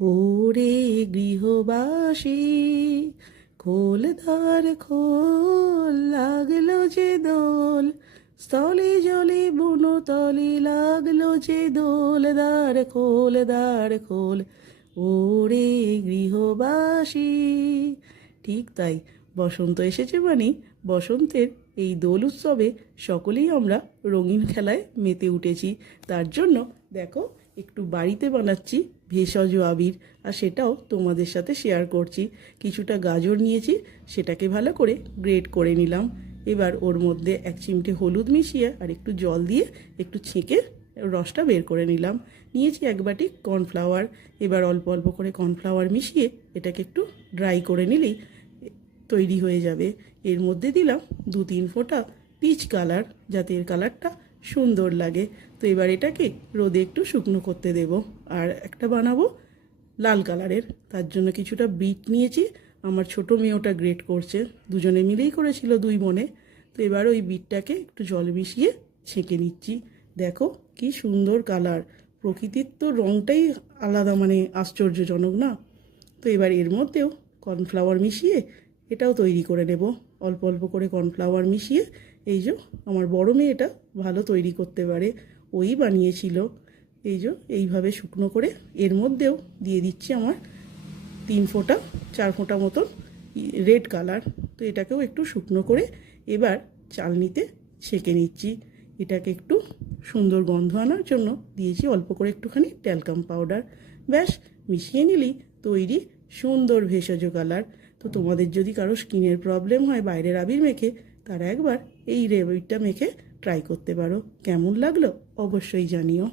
ওরে গৃহবাসী, খোল দ্বার খোল, লাগলো যে দোল, স্থলে জলে বনতলে লাগলো যে দোল, দ্বার খোল দ্বার খোল, ওরে গৃহবাসী। ঠিক তাই, বসন্ত এসেছে মানে বসন্তের এই দোল উৎসবে সকলেই আমরা রঙিন খেলায় মেতে উঠেছি। তার জন্য দেখো একটু বাড়িতে বানাচ্ছি ভেষজ আবির, আর সেটাও তোমাদের সাথে শেয়ার করছি। কিছুটা গাজর নিয়েছি, সেটাকে ভালো করে গ্রেট করে নিলাম। এবার ওর মধ্যে 1 চিমটে হলুদ মিশিয়ে আর একটু জল দিয়ে একটু ছেঁকে রসটা বের করে নিলাম। নিয়েছি 1 বাটি কর্নফ্লাওয়ার। এবার অল্প অল্প করে কর্নফ্লাওয়ার মিশিয়ে এটাকে একটু ড্রাই করে নিলেই তৈরি হয়ে যাবে। এর মধ্যে দিলাম 2-3 ফোঁটা পিচ কালার, যাতে এর কালারটা সুন্দর লাগে। তো এবার এটাকে রোদে একটু শুকনো করতে দেব। আর একটা বানাবো লাল কালারের, তার জন্য কিছুটা বিট নিয়েছি। আমার ছোটো মেয়ে ওটা গ্রেট করছে, দুজনে মিলেই করেছিল 2 বোনে। তো এবার ওই বিটটাকে একটু জল মিশিয়ে ছেঁকে নিচ্ছি। দেখো কি সুন্দর কালার, প্রকৃতির তো রঙটাই আলাদা, মানে আশ্চর্যজনক না? তো এবার এর মধ্যেও কর্নফ্লাওয়ার মিশিয়ে এটাও তৈরি করে নেব। অল্প অল্প করে কর্নফ্লাওয়ার মিশিয়ে, এই যে আমার বড় মেয়ে এটা ভালো তৈরি করতে পারে, ওই বানিয়েছিল। এই যে এইভাবে শুকনো করে এর মধ্যেও দিয়ে দিচ্ছি আমার 3 ফোঁটা 4 ফোঁটা মতন রেড কালার। তো এটাকেও একটু শুকনো করে এবার চালনিতে ছেঁকে নিচ্ছি। এটাকে একটু সুন্দর গন্ধ আনার জন্য দিয়েছি অল্প করে একটুখানি ট্যালকাম পাউডার। ব্যাস, মিশিয়ে নিলেই তৈরি সুন্দর ভেষজ কালার। তো তোমাদের যদি কারো স্কিনের প্রবলেম হয় বাইরের আবির মেখে, তারা একবার এই রেবিরটা মেখে ট্রাই করতে পারো। কেমন লাগলো অবশ্যই জানিও।